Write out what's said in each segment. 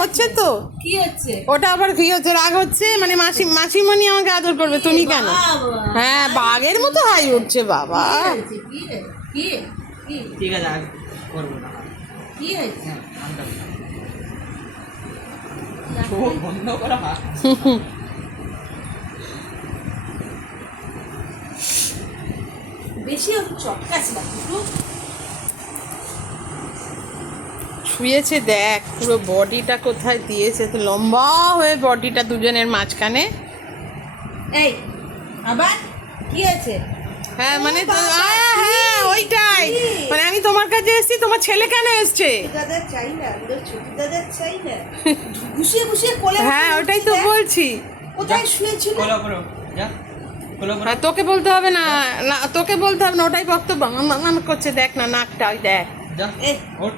হচ্ছে তো কি হচ্ছে? ওটা আবার কি হচ্ছে, রাগ হচ্ছে, মানে মাসিমণি আমাকে আদর করবে, তুমি কেন? হ্যাঁ, বাঘের মতো হাই উঠছে বাবা। ঠিক আছে আর করবো না। কি হয়েছে? হ্যাঁ, চোখ বন্ধ করা হাত। বেশি চটকাস না একটু। শুয়েছে দেখ, পুরো বডিটা কোথায় দিয়েছে, তো লম্বা হয়ে বডিটা দুজনের মাঝখানে। এই আবার কি হয়েছে? হ্যাঁ মানে হ্যাঁ ওইটাই, মানে আমি তোমার কাছে এসেছি, তোমার ছেলে কেন এসছে? দাদা চাই না, ছোট দাদা চাই না। ঘুষিয়ে ঘুষিয়ে কোলে। হ্যাঁ ওটাই তো বলছি। কোথায় শুয়েছিল? কোলা করো যা, কোলা করো। আর তোকে বলতে হবে না, না তোকে বলতে হবে না, ওটাই বক্তব্য আমার করছে, দেখ না নাকটা, ওই দেখ। যা এই ওঠ।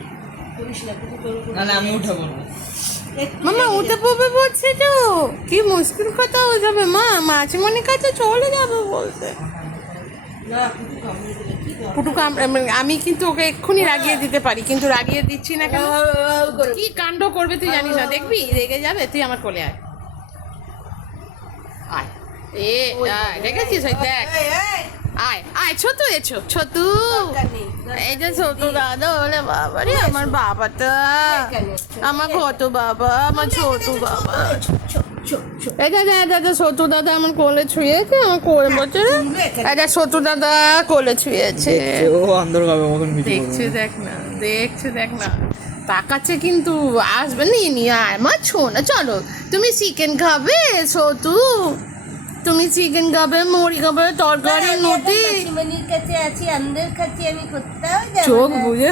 করিস না, কিছু তোর উপর। না না আমি উঠে পড়বো। মামা উঠে পড়বে বলছে তো, কি মুশকিল কথা হয়ে যাবে মা, মাঝমণির কাছে চলে যাবে বলতে। না কিছু কামড়ে দিলে কি দরকার? পুটু আমি কিন্তু ওকে এক্ষুনি রাগিয়ে দিতে পারি, কিন্তু রাগিয়ে দিচ্ছি না কেন? কি কাণ্ড করবে তুই জানিস না, দেখবি রেগে যাবে। তুই আমার কোলে আয়, আয় দেখেছিস ওই দেখ, এই, এই, আয় আয় ছোটু, এছো ছোটু, দরকার নেই। এই যে ছোটু দাদা, বলে বাবা রে আমার বাবাটা, আমার কত বাবা, আমার ছোটু বাবা, এই দাদা ছোটু দাদা আমার কোলে ছুঁয়েছে, আমার কোলে বসে, এই ছোটু দাদা কোলে ছুঁয়েছে। ও অন্ধর হবে মখন কিছু দেখছো দেখ না তাকাচ্ছে, কিন্তু আসবে নিয়ে আয় মা, ছোনা চলো, তুমি চিকেন খাবে ছোটু, তুমি চিকেন খাবে, মুড়ি খাবে, তরকারি, আমি এখন নদী, মাসিমণির কাছে আছি, আমাদের কাছে আমি কোথাও যাবো চোখ না। বুঝে